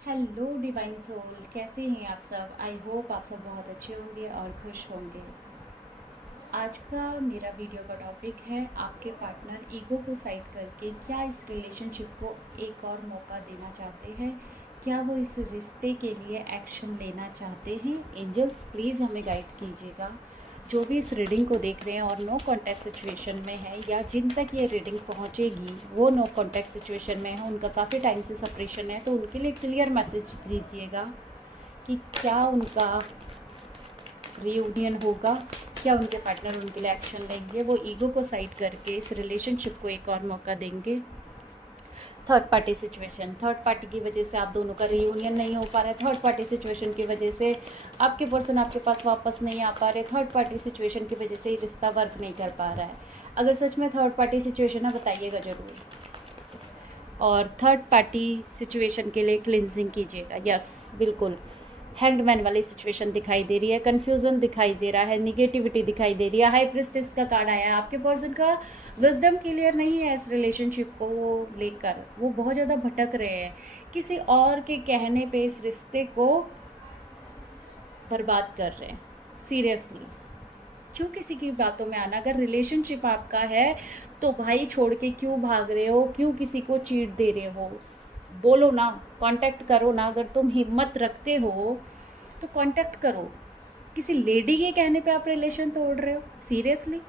Hello divine soul, कैसे हैं आप सब। आई होप आप सब बहुत अच्छे होंगे और खुश होंगे। आज का मेरा वीडियो का टॉपिक है आपके पार्टनर ईगो को साइड करके क्या इस रिलेशनशिप को एक और मौका देना चाहते हैं, क्या वो इस रिश्ते के लिए एक्शन लेना चाहते हैं। एंजल्स प्लीज़ हमें गाइड कीजिएगा। जो भी इस रीडिंग को देख रहे हैं और नो कॉन्टैक्ट सिचुएशन में है या जिन तक ये रीडिंग पहुंचेगी वो नो कॉन्टैक्ट सिचुएशन में है, उनका काफ़ी टाइम से सेपरेशन है, तो उनके लिए क्लियर मैसेज दीजिएगा कि क्या उनका रीयूनियन होगा, क्या उनके पार्टनर उनके लिए एक्शन लेंगे, वो ईगो को साइड करके इस रिलेशनशिप को एक और मौका देंगे। Third party situation, third party की वजह से आप दोनों का रीयूनियन नहीं हो पा रहा है, थर्ड पार्टी सिचुएशन की वजह से आपके पर्सन आपके पास वापस नहीं आ पा रहे, थर्ड पार्टी सिचुएशन की वजह से ये रिश्ता वर्क नहीं कर पा रहा है। अगर सच में थर्ड पार्टी सिचुएशन है बताइएगा ज़रूर, और थर्ड पार्टी सिचुएशन के लिए क्लिनजिंग कीजिएगा। यस बिल्कुल, हैंगमैन वाली सिचुएशन दिखाई दे रही है, कन्फ्यूज़न दिखाई दे रहा है, निगेटिविटी दिखाई दे रही है, हाई प्रिस्टेस का कार्ड आया है। आपके पर्सन का विजडम क्लियर नहीं है इस रिलेशनशिप को लेकर, वो बहुत ज़्यादा भटक रहे हैं, किसी और के कहने पे इस रिश्ते को बर्बाद कर रहे हैं। सीरियसली क्यों किसी की बातों में आना। अगर रिलेशनशिप आपका है तो भाई छोड़ के क्यों भाग रहे हो, क्यों किसी को चीट दे रहे हो। बोलो ना, कांटेक्ट करो ना। अगर तुम हिम्मत रखते हो तो कांटेक्ट करो। किसी लेडी के कहने पे आप रिलेशन तोड़ रहे हो। सीरियसली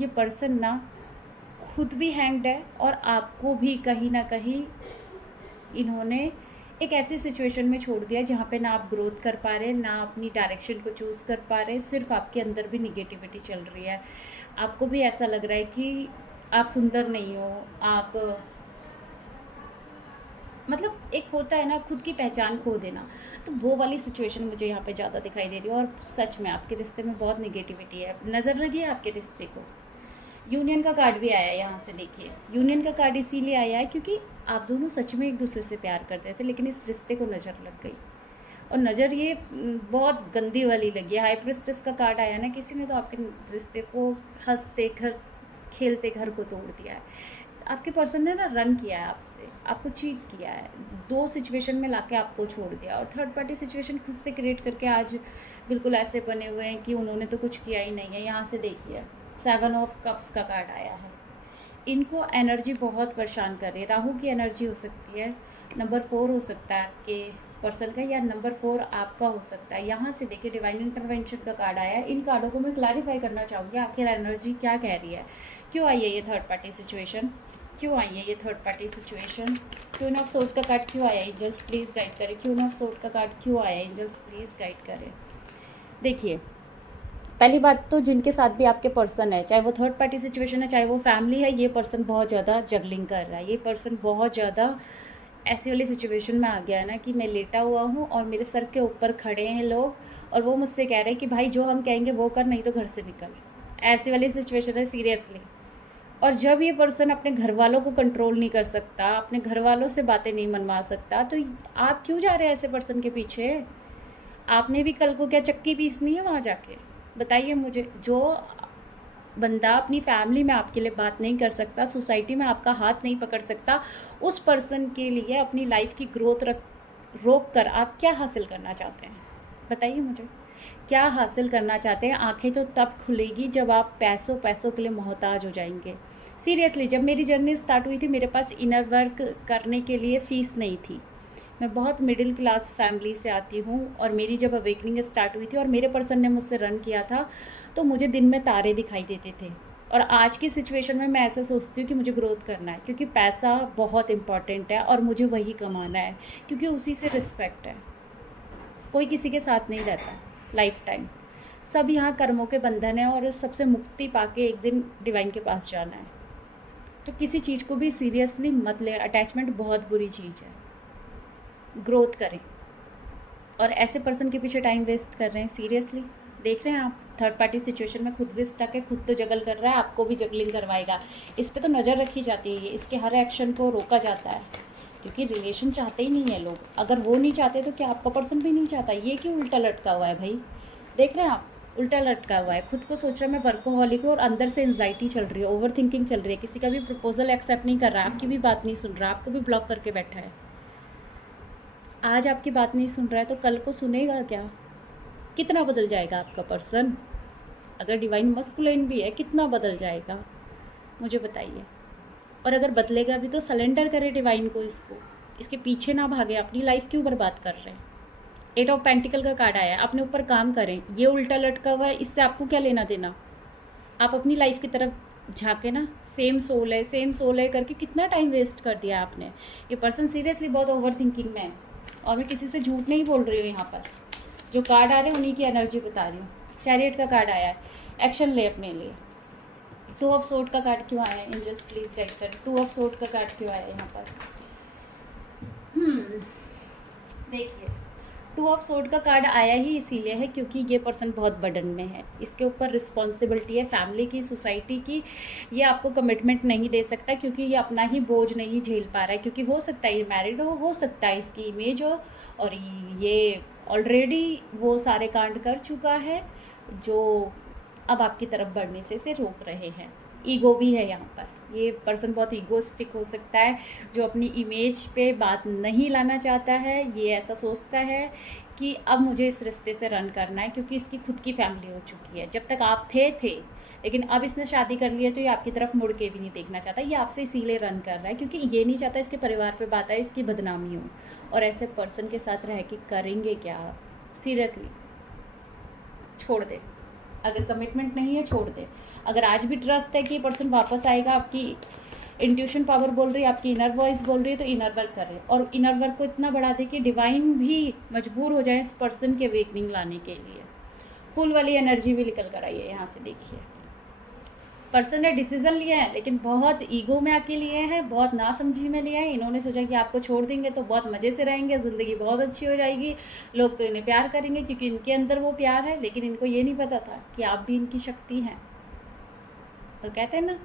ये पर्सन ना खुद भी हैंग्ड है और आपको भी कहीं ना कहीं इन्होंने एक ऐसी सिचुएशन में छोड़ दिया जहाँ पे ना आप ग्रोथ कर पा रहे, ना अपनी डायरेक्शन को चूज़ कर पा रहे, सिर्फ आपके अंदर भी निगेटिविटी चल रही है। आपको भी ऐसा लग रहा है कि आप सुंदर नहीं हो, आप मतलब एक होता है ना खुद की पहचान खो देना, तो वो वाली सिचुएशन मुझे यहाँ पे ज़्यादा दिखाई दे रही है। और सच में आपके रिश्ते में बहुत निगेटिविटी है, नज़र लगी है आपके रिश्ते को। यूनियन का कार्ड भी आया है यहाँ से, देखिए यूनियन का कार्ड इसीलिए आया है क्योंकि आप दोनों सच में एक दूसरे से प्यार करते थे, लेकिन इस रिश्ते को नज़र लग गई। और नज़र ये बहुत गंदी वाली लगी है। हाई प्रिस्टेस का कार्ड आया ना, किसी ने तो आपके रिश्ते को हंसते घर खेलते घर को तोड़ दिया है। आपके पर्सन ने ना रन किया है आपसे, आपको चीट किया है, दो सिचुएशन में लाके आपको छोड़ दिया, और थर्ड पार्टी सिचुएशन खुद से क्रिएट करके आज बिल्कुल ऐसे बने हुए हैं कि उन्होंने तो कुछ किया ही नहीं है। यहाँ से देखिए 7 ऑफ कप्स का कार्ड आया है। इनको एनर्जी बहुत परेशान कर रही है, राहु की एनर्जी हो सकती है, नंबर 4 हो सकता है आपके पर्सन का, या नंबर 4 आपका हो सकता है। यहाँ से देखिए डिवाइन इंटरवेंशन का कार्ड आया है। इन कार्डों को मैं क्लैरिफाई करना चाहूँगी आखिर एनर्जी क्या कह रही है, क्यों आई है ये थर्ड पार्टी सिचुएशन, क्यों आई है ये third party situation. Queen of sword का कार्ड क्यों आया, एंजल्स प्लीज़ गाइड करें। क्वीन ऑफ सोर्ड का कार्ड क्यों आया, एंजल्स प्लीज़ गाइड करें। देखिए पहली बात तो जिनके साथ भी आपके पर्सन है, चाहे वो थर्ड पार्टी सिचुएशन है चाहे वो फैमिली है, ये पर्सन बहुत ज़्यादा जगलिंग कर रहा है। ये पर्सन बहुत ज़्यादा ऐसी वाली सिचुएशन में आ गया है ना कि मैं लेटा हुआ हूँ और मेरे सर के ऊपर खड़े हैं लोग और वो मुझसे कह रहे हैं कि भाई जो हम कहेंगे वो कर, नहीं तो घर से निकल। ऐसी वाली सिचुएशन है सीरियसली। और जब ये पर्सन अपने घर वालों को कंट्रोल नहीं कर सकता, अपने घर वालों से बातें नहीं मनवा सकता, तो आप क्यों जा रहे हैं ऐसे पर्सन के पीछे। आपने भी कल को क्या चक्की पीसनी है वहाँ जाके, बताइए मुझे। जो बंदा अपनी फैमिली में आपके लिए बात नहीं कर सकता, सोसाइटी में आपका हाथ नहीं पकड़ सकता, उस पर्सन के लिए अपनी लाइफ की ग्रोथ रोक कर आप क्या हासिल करना चाहते हैं, बताइए मुझे। क्या हासिल करना चाहते हैं। आंखें तो तब खुलेगी जब आप पैसों पैसों के लिए मोहताज हो जाएंगे। सीरियसली जब मेरी जर्नी स्टार्ट हुई थी मेरे पास इनर वर्क करने के लिए फ़ीस नहीं थी। मैं बहुत मिडिल क्लास फैमिली से आती हूँ और मेरी जब अवेकनिंग स्टार्ट हुई थी और मेरे पर्सन ने मुझसे रन किया था तो मुझे दिन में तारे दिखाई देते थे। और आज की सिचुएशन में मैं ऐसा सोचती हूँ कि मुझे ग्रोथ करना है क्योंकि पैसा बहुत इम्पॉर्टेंट है और मुझे वही कमाना है क्योंकि उसी से रिस्पेक्ट है। कोई किसी के साथ नहीं रहता लाइफ टाइम, सब यहाँ कर्मों के बंधन है और सबसे मुक्ति पाके एक दिन डिवाइन के पास जाना है। तो किसी चीज़ को भी सीरियसली मत ले, अटैचमेंट बहुत बुरी चीज़ है। ग्रोथ करें और ऐसे पर्सन के पीछे टाइम वेस्ट कर रहे हैं। सीरियसली देख रहे हैं आप थर्ड पार्टी सिचुएशन में खुद भी स्टक है, खुद तो जगल कर रहा है, आपको भी जगलिंग करवाएगा। इस पे तो नज़र रखी जाती है, इसके हर एक्शन को रोका जाता है क्योंकि रिलेशन चाहते ही नहीं है लोग। अगर वो नहीं चाहते तो क्या आपका पर्सन भी नहीं चाहता। ये क्यों उल्टा लटका हुआ है भाई, देख रहे हैं आप, उल्टा लटका हुआ है। खुद को सोच रहा है मैं वर्कोहॉलिक हूँ और अंदर से एंजाइटी चल रही है, ओवर थिंकिंग चल रही है, किसी का भी प्रपोजल एक्सेप्ट नहीं कर रहा है, आपकी भी बात नहीं सुन रहा, आपको भी ब्लॉक करके बैठा है। आज आपकी बात नहीं सुन रहा है तो कल को सुनेगा क्या? कितना बदल जाएगा आपका पर्सन? अगर डिवाइन मस्कुलिन भी है, कितना बदल जाएगा मुझे बताइए। और अगर बदलेगा भी तो सरेंडर करे डिवाइन को, इसके पीछे ना भागे। अपनी लाइफ क्यों बर्बाद कर रहे हैं? 8 ऑफ पेंटिकल का कार्ड आया है, अपने ऊपर काम करें। ये उल्टा लटका हुआ है, इससे आपको क्या लेना देना? आप अपनी लाइफ की तरफ झाँके ना। सेम सोल है करके कितना टाइम वेस्ट कर दिया आपने। ये पर्सन सीरियसली बहुत ओवर थिंकिंग में है, और मैं किसी से झूठ नहीं बोल रही हूँ। यहाँ पर जो कार्ड आ रहे हैं उन्हीं की एनर्जी बता रही हूँ। चैरियट का कार्ड आया है, एक्शन ले अपने लिए। 2 ऑफ सोर्ड का कार्ड क्यों आया है? एंजल्स प्लीज गाइड करें। 2 ऑफ सोर्ड का कार्ड क्यों आया है यहाँ पर? देखिए, 2 ऑफ सोर्ड का कार्ड आया ही इसीलिए है क्योंकि ये पर्सन बहुत बर्डन में है। इसके ऊपर रिस्पॉन्सिबिलिटी है फैमिली की, सोसाइटी की। ये आपको कमिटमेंट नहीं दे सकता क्योंकि ये अपना ही बोझ नहीं झेल पा रहा है। क्योंकि हो सकता है ये मैरिड हो सकता है इसकी इमेज हो, और ये ऑलरेडी वो सारे कांड कर चुका है जो अब आपकी तरफ बढ़ने से इसे रोक रहे हैं। ईगो भी है यहाँ पर। ये पर्सन बहुत ईगोस्टिक हो सकता है, जो अपनी इमेज पे बात नहीं लाना चाहता है। ये ऐसा सोचता है कि अब मुझे इस रिश्ते से रन करना है क्योंकि इसकी खुद की फैमिली हो चुकी है। जब तक आप थे लेकिन अब इसने शादी कर ली है तो ये आपकी तरफ मुड़ के भी नहीं देखना चाहता। ये आपसे इसीलिए रन कर रहा है क्योंकि ये नहीं चाहता इसके परिवार पे बात आए, इसकी बदनामी हो। और ऐसे पर्सन के साथ रह के करेंगे क्या? सीरियसली छोड़ दे। अगर कमिटमेंट नहीं है छोड़ दे। अगर आज भी ट्रस्ट है कि ये पर्सन वापस आएगा, आपकी इंट्यूशन पावर बोल रही है, आपकी इनर वॉइस बोल रही है, तो इनर वर्क कर रहे हैं। और इनर वर्क को इतना बढ़ा दे कि डिवाइन भी मजबूर हो जाए इस पर्सन के अवेकनिंग लाने के लिए। फुल वाली एनर्जी भी निकल कर आई है यहाँ से। देखिए, पर्सन ने डिसीजन लिया है लेकिन बहुत ईगो में आके लिए हैं, बहुत नासमझी में लिया है। इन्होंने सोचा कि आपको छोड़ देंगे तो बहुत मज़े से रहेंगे, ज़िंदगी बहुत अच्छी हो जाएगी, लोग तो इन्हें प्यार करेंगे क्योंकि इनके अंदर वो प्यार है। लेकिन इनको ये नहीं पता था कि आप भी इनकी शक्ति हैं। और कहते हैं ना,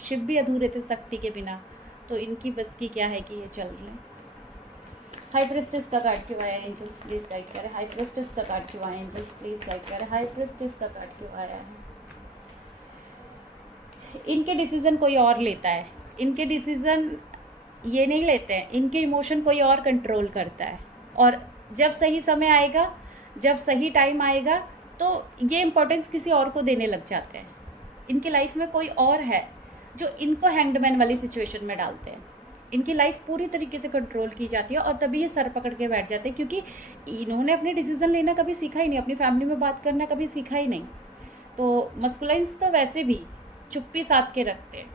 शिव भी अधूरे थे शक्ति के बिना, तो इनकी बस की क्या है कि ये चल रहे हैं। हाई प्रेस्टिस का कार्ड क्यों आया? एंजल्स प्लीज गाइड करें। हाई प्रेस्टिस का कार्ड क्यों आया? एंजल्स प्लीज गाइड करें। हाई प्रेस्टिस का कार्ड क्यों आया है? इनके डिसीज़न कोई और लेता है। इनके डिसीज़न ये नहीं लेते हैं, इनके इमोशन कोई और कंट्रोल करता है। और जब सही समय आएगा, जब सही टाइम आएगा, तो ये इम्पोर्टेंस किसी और को देने लग जाते हैं। इनकी लाइफ में कोई और है जो इनको हैंगडमैन वाली सिचुएशन में डालते हैं। इनकी लाइफ पूरी तरीके से कंट्रोल की जाती है और तभी ये सर पकड़ के बैठ जाते हैं क्योंकि इन्होंने अपने डिसीज़न लेना कभी सीखा ही नहीं, अपनी फैमिली में बात करना कभी सीखा ही नहीं। तो मस्कुलाइंस तो वैसे भी चुप्पी साध के रखते हैं।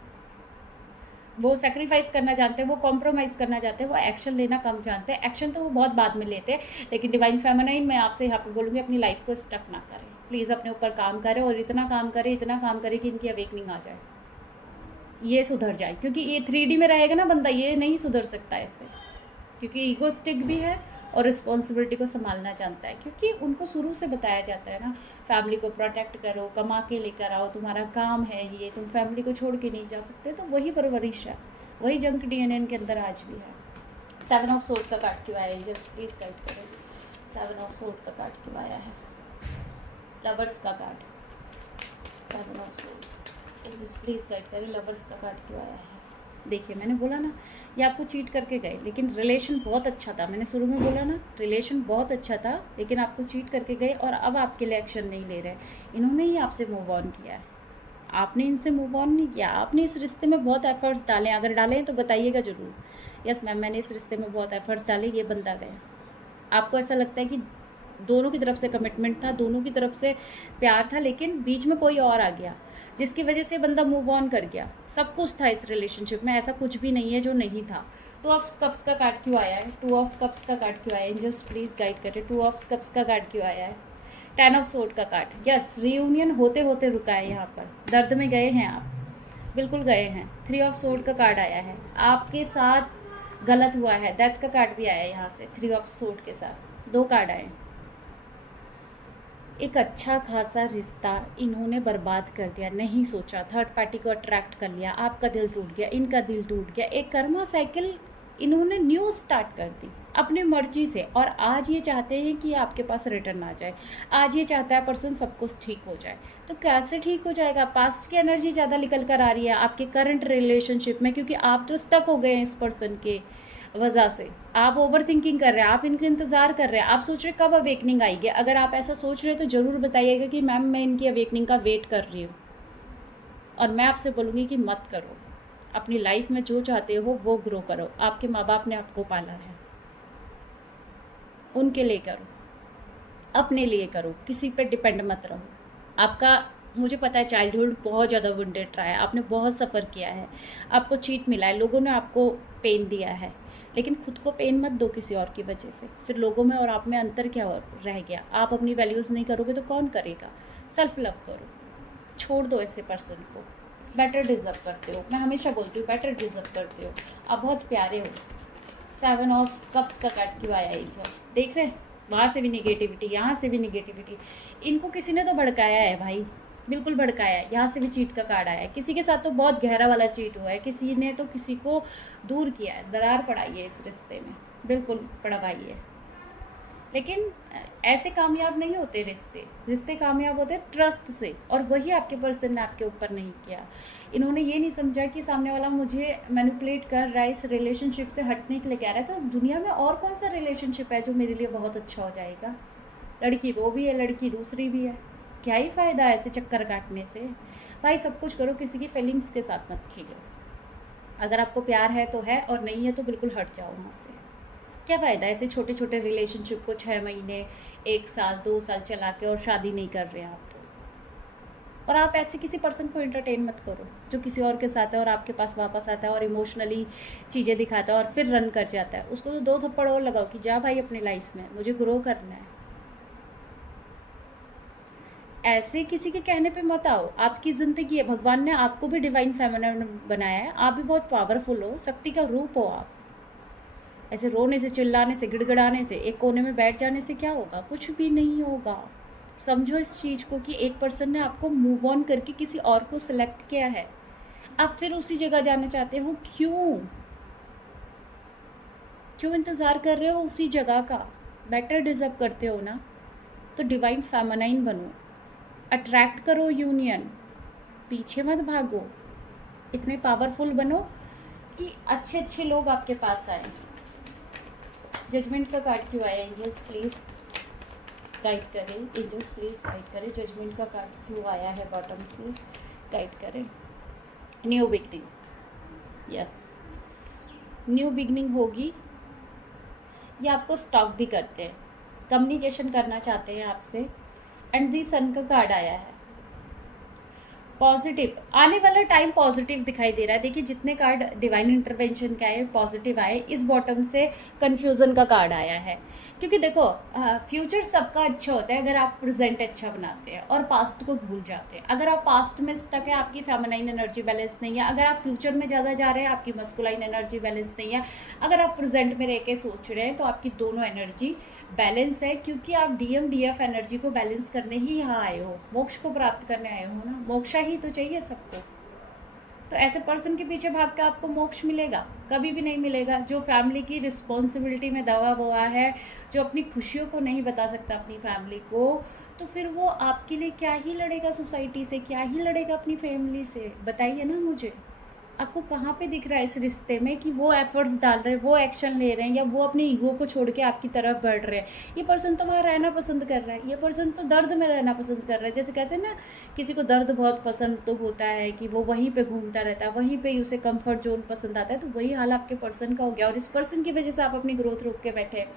वो सेक्रीफाइस करना जानते हैं, वो कॉम्प्रोमाइज़ करना चाहते हैं, वो एक्शन लेना कम जानते हैं। एक्शन तो वो बहुत बाद में लेते हैं। लेकिन डिवाइन फेमिनाइन, मैं आपसे यहाँ पर बोलूँगी, अपनी लाइफ को स्टक ना करें प्लीज़। अपने ऊपर काम करें और इतना काम करें कि इनकी अवेकनिंग आ जाए, ये सुधर जाए। क्योंकि ये 3D में रहेगा ना बंदा, ये नहीं सुधर सकता ऐसे, क्योंकि ईगोस्टिक भी है और रिस्पॉन्सिबिलिटी को संभालना जानता है। क्योंकि उनको शुरू से बताया जाता है ना, फैमिली को प्रोटेक्ट करो, कमा के लेकर आओ, तुम्हारा काम है ये, तुम फैमिली को छोड़ के नहीं जा सकते। तो वही परवरिश है, वही जंक DNA के अंदर आज भी है। 7 ऑफ सोर्ड का कार्ड क्यों आया है? जस्ट प्लीज गाइड करें। 7 ऑफ सोर्ड का कार्ड क्यों आया है? लवर्स का card, 7 of sword, please guide करें। लवर्स का कार्ड क्यों आया है? देखिए, मैंने बोला ना, ये आपको चीट करके गए, लेकिन रिलेशन बहुत अच्छा था। मैंने शुरू में बोला ना, रिलेशन बहुत अच्छा था, लेकिन आपको चीट करके गए और अब आपके लिए एक्शन नहीं ले रहे। इन्होंने ही आपसे मूव ऑन किया है, आपने इनसे मूव ऑन नहीं किया। आपने इस रिश्ते में बहुत एफर्ट्स डाले, अगर डालें तो बताइएगा ज़रूर। यस मैम, मैंने इस रिश्ते में बहुत एफर्ट्स डाले, ये बंदा गया। आपको ऐसा लगता है कि दोनों की तरफ से कमिटमेंट था, दोनों की तरफ से प्यार था, लेकिन बीच में कोई और आ गया जिसकी वजह से बंदा मूव ऑन कर गया। सब कुछ था इस रिलेशनशिप में, ऐसा कुछ भी नहीं है जो नहीं था। 2 ऑफ कप्स का कार्ड क्यों आया है? 2 ऑफ कप्स का कार्ड क्यों आया है? एंजल्स प्लीज गाइड करें। 2 ऑफ कप्स का कार्ड क्यों आया है? 10 ऑफ सोर्ड का कार्ड। यस, रियूनियन होते होते रुका है यहाँ पर। दर्द में गए हैं आप, बिल्कुल गए हैं। 3 ऑफ सोर्ड का कार्ड आया है, आपके साथ गलत हुआ है। डेथ का कार्ड भी आया है यहाँ से 3 ऑफ सोर्ड के साथ। 2 कार्ड आए। एक अच्छा खासा रिश्ता इन्होंने बर्बाद कर दिया, नहीं सोचा, थर्ड पार्टी को अट्रैक्ट कर लिया, आपका दिल टूट गया, इनका दिल टूट गया। एक कर्मा साइकिल इन्होंने न्यू स्टार्ट कर दी अपनी मर्जी से, और आज ये चाहते हैं कि आपके पास रिटर्न आ जाए। आज ये चाहता है पर्सन सब कुछ ठीक हो जाए। तो कैसे ठीक हो जाएगा? पास्ट की एनर्जी ज़्यादा निकल कर आ रही है आपके करंट रिलेशनशिप में, क्योंकि आप तो स्टक हो गए हैं इस पर्सन के वजह से आप ओवर थिंकिंग कर रहे हैं, आप इनका इंतज़ार कर रहे हैं, आप सोच रहे हैं कब अवेकनिंग आएगी। अगर आप ऐसा सोच रहे हैं तो ज़रूर बताइएगा कि मैम मैं इनकी अवेकनिंग का वेट कर रही हूँ। और मैं आपसे बोलूँगी कि मत करो, अपनी लाइफ में जो चाहते हो वो ग्रो करो। आपके माँ बाप ने आपको पाला है, उनके लिए करो, अपने लिए करो, किसी पे डिपेंड मत रहो। आपका, मुझे पता है चाइल्डहुड बहुत ज़्यादा वुंडेड रहा है, आपने बहुत सफ़र किया है, आपको चीट मिला है, लोगों ने आपको पेन दिया है, लेकिन खुद को पेन मत दो किसी और की वजह से। फिर लोगों में और आप में अंतर क्या रह गया? आप अपनी वैल्यूज़ नहीं करोगे तो कौन करेगा? सेल्फ लव करो, छोड़ दो ऐसे पर्सन को। बेटर डिज़र्व करते हो, मैं हमेशा बोलती हूँ बेटर डिज़र्व करते हो, आप बहुत प्यारे हो। 7 ऑफ कप्स का कार्ड क्यों आया एंजल्स? देख रहे हैं, वहाँ से भी निगेटिविटी, यहाँ से भी निगेटिविटी। इनको किसी ने तो भड़काया है भाई, बिल्कुल भड़काया है। यहाँ से भी चीट का कार्ड आया है, किसी के साथ तो बहुत गहरा वाला चीट हुआ है, किसी ने तो किसी को दूर किया है, दरार पड़ाई है इस रिश्ते में, बिल्कुल पड़वाई है। लेकिन ऐसे कामयाब नहीं होते रिश्ते, रिश्ते कामयाब होते ट्रस्ट से, और वही आपके पर्सन ने आपके ऊपर नहीं किया। इन्होंने ये नहीं समझा कि सामने वाला मुझे मैनिपुलेट कर रहा है, इस रिलेशनशिप से हटने के लिए कह रहा है, तो दुनिया में और कौन सा रिलेशनशिप है जो मेरे लिए बहुत अच्छा हो जाएगा? लड़की वो भी है, लड़की दूसरी भी है, क्या ही फ़ायदा है ऐसे चक्कर काटने से? भाई सब कुछ करो, किसी की फीलिंग्स के साथ मत खेलो। अगर आपको प्यार है तो है, और नहीं है तो बिल्कुल हट जाओ वहाँ से। क्या फ़ायदा ऐसे छोटे छोटे रिलेशनशिप को 6 महीने, 1 साल, 2 साल चला के और शादी नहीं कर रहे हैं आप तो। और आप ऐसे किसी पर्सन को एंटरटेन मत करो जो किसी और के साथ है और आपके पास वापस आता है और इमोशनली चीज़ें दिखाता है और फिर रन कर जाता है। उसको तो 2 थप्पड़ और लगाओ कि जा भाई अपनी लाइफ में, मुझे ग्रो करना है। ऐसे किसी के कहने पे मत आओ, आपकी ज़िंदगी है, भगवान ने आपको भी डिवाइन फेमिनिन बनाया है, आप भी बहुत पावरफुल हो, शक्ति का रूप हो आप। ऐसे रोने से, चिल्लाने से, गिड़गिड़ाने से, एक कोने में बैठ जाने से क्या होगा? कुछ भी नहीं होगा। समझो इस चीज़ को कि एक पर्सन ने आपको मूव ऑन करके किसी और को सिलेक्ट किया है, आप फिर उसी जगह जाना चाहते हो, क्यों? क्यों इंतज़ार कर रहे हो उसी जगह का? बेटर डिज़र्व करते हो ना, तो डिवाइन फेमिनाइन बनो, अट्रैक्ट करो यूनियन, पीछे मत भागो, इतने पावरफुल बनो कि अच्छे अच्छे लोग आपके पास आए। जजमेंट का कार्ड क्यों आया एंजल्स? प्लीज़ गाइड करें, एंजल्स प्लीज़ गाइड करें। जजमेंट का कार्ड क्यों आया है बॉटम से? गाइड करें। New beginning, yes, new beginning होगी। ये आपको स्टॉक भी करते हैं, कम्युनिकेशन करना चाहते हैं आपसे। एंड दी सन का कार्ड आया है, पॉजिटिव, आने वाला टाइम पॉजिटिव दिखाई दे रहा है। देखिए जितने कार्ड डिवाइन इंटरवेंशन के आए, पॉजिटिव आए, इस बॉटम से कंफ्यूजन का कार्ड आया है। क्योंकि देखो फ्यूचर सबका अच्छा होता है अगर आप प्रेजेंट अच्छा बनाते हैं और पास्ट को भूल जाते हैं। अगर आप पास्ट में स्टक है, आपकी फेमिनाइन एनर्जी बैलेंस नहीं है। अगर आप फ्यूचर में ज़्यादा जा रहे हैं, आपकी मस्कुलाइन एनर्जी बैलेंस नहीं है। अगर आप प्रेजेंट में रह के सोच रहे हैं तो आपकी दोनों एनर्जी बैलेंस है, क्योंकि आप डीएम डीएफ एनर्जी को बैलेंस करने ही यहाँ आए हो, मोक्ष को प्राप्त करने आए हो ना। मोक्षा ही तो चाहिए सबको, तो ऐसे पर्सन के पीछे भाग के आपको मोक्ष मिलेगा? कभी भी नहीं मिलेगा। जो फैमिली की रिस्पॉन्सिबिलिटी में दबा हुआ है, जो अपनी खुशियों को नहीं बता सकता अपनी फैमिली को, तो फिर वो आपके लिए क्या ही लड़ेगा सोसाइटी से, क्या ही लड़ेगा अपनी फैमिली से? बताइए ना मुझे, आपको कहाँ पे दिख रहा है इस रिश्ते में कि वो एफर्ट्स डाल रहे हैं, वो एक्शन ले रहे हैं, या वो अपने ईगो को छोड़ के आपकी तरफ बढ़ रहे हैं? ये पर्सन तो वहाँ रहना पसंद कर रहा है, ये पर्सन तो दर्द में रहना पसंद कर रहा है। जैसे कहते हैं ना, किसी को दर्द बहुत पसंद तो होता है कि वो वहीं पे घूमता रहता है, वहीं पे उसे कंफर्ट जोन पसंद आता है, तो वही हाल आपके पर्सन का हो गया। और इस पर्सन की वजह से आप अपनी ग्रोथ रोक के बैठे हैं।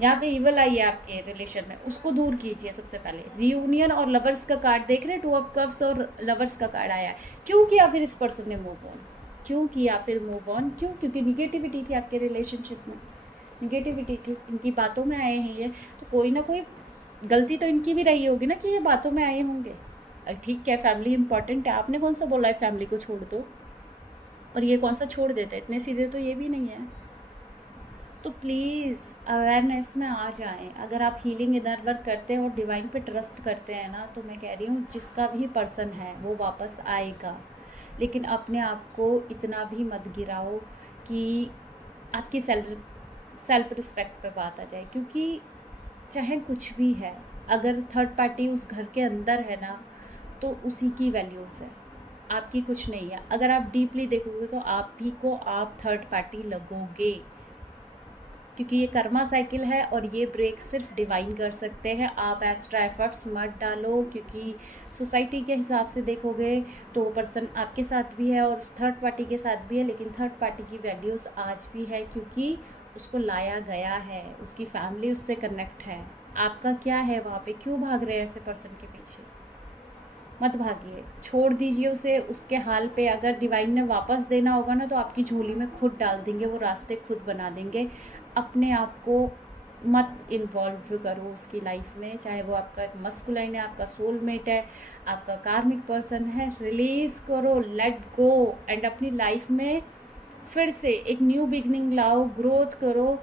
यहाँ पे इवल आई है आपके रिलेशन में, उसको दूर कीजिए सबसे पहले। रियूनियन और लवर्स का कार्ड देख रहे हैं, 2 ऑफ कप्स और लवर्स का कार्ड आया है। क्यों किया फिर इस पर्सन ने मूव ऑन? क्यों किया फिर मूव ऑन? क्यों? क्योंकि निगेटिविटी थी आपके रिलेशनशिप में, निगेटिविटी थी, इनकी बातों में आए हैं ये, तो कोई ना कोई गलती तो इनकी भी रही होगी ना कि ये बातों में आए होंगे। ठीक है, फैमिली इंपॉर्टेंट है, आपने कौन सा बोला है फैमिली को छोड़ दो, और ये कौन सा छोड़ देते हैं? इतने सीधे तो ये भी नहीं है। तो प्लीज़ अवेयरनेस में आ जाएं। अगर आप हीलिंग इनर वर्क करते हैं और डिवाइन पे ट्रस्ट करते हैं ना, तो मैं कह रही हूँ जिसका भी पर्सन है वो वापस आएगा। लेकिन अपने आप को इतना भी मत गिराओ कि आपकी सेल्फ रिस्पेक्ट पे बात आ जाए, क्योंकि चाहे कुछ भी है, अगर थर्ड पार्टी उस घर के अंदर है ना, तो उसी की वैल्यूज़ है, आपकी कुछ नहीं है। अगर आप डीपली देखोगे तो आप ही को आप थर्ड पार्टी लगोगे। क्योंकि ये कर्मा साइकिल है और ये ब्रेक सिर्फ डिवाइन कर सकते हैं। आप एक्स्ट्रा एफर्ट्स मत डालो, क्योंकि सोसाइटी के हिसाब से देखोगे तो वो पर्सन आपके साथ भी है और थर्ड पार्टी के साथ भी है, लेकिन थर्ड पार्टी की वैल्यूज़ आज भी है, क्योंकि उसको लाया गया है, उसकी फैमिली उससे कनेक्ट है। आपका क्या है वहाँ पे? क्यों भाग रहे हैं ऐसे पर्सन के पीछे? मत भागिए, छोड़ दीजिए उसे उसके हाल पे। अगर डिवाइन ने वापस देना होगा ना तो आपकी झोली में खुद डाल देंगे, वो रास्ते खुद बना देंगे। अपने आप को मत इन्वॉल्व करो उसकी लाइफ में, चाहे वो आपका एक मस्कुलाइन है, आपका सोलमेट है, आपका कार्मिक पर्सन है। रिलीज़ करो, लेट गो, एंड अपनी लाइफ में फिर से एक न्यू बिगनिंग लाओ, ग्रोथ करो,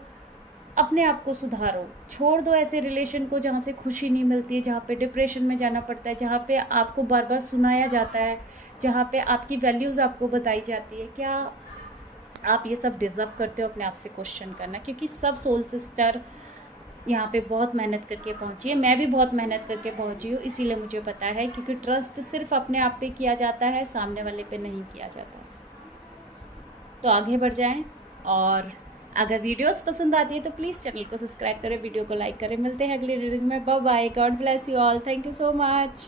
अपने आप को सुधारो। छोड़ दो ऐसे रिलेशन को जहाँ से खुशी नहीं मिलती है, जहाँ पे डिप्रेशन में जाना पड़ता है, जहाँ पे आपको बार बार सुनाया जाता है, जहाँ पे आपकी वैल्यूज़ आपको बताई जाती है। क्या आप ये सब डिज़र्व करते हो? अपने आप से क्वेश्चन करना, क्योंकि सब सोल सिस्टर यहाँ पे बहुत मेहनत करके पहुँची है। मैं भी बहुत मेहनत करके पहुँची हूँ, इसीलिए मुझे पता है, क्योंकि ट्रस्ट सिर्फ अपने आप पे किया जाता है, सामने वाले पे नहीं किया जाता। तो आगे बढ़ जाएं, और अगर वीडियोस पसंद आती है तो प्लीज़ चैनल को सब्सक्राइब करें, वीडियो को लाइक करें। मिलते हैं अगली रीडिंग में। Bye bye, God bless you all, thank you so much.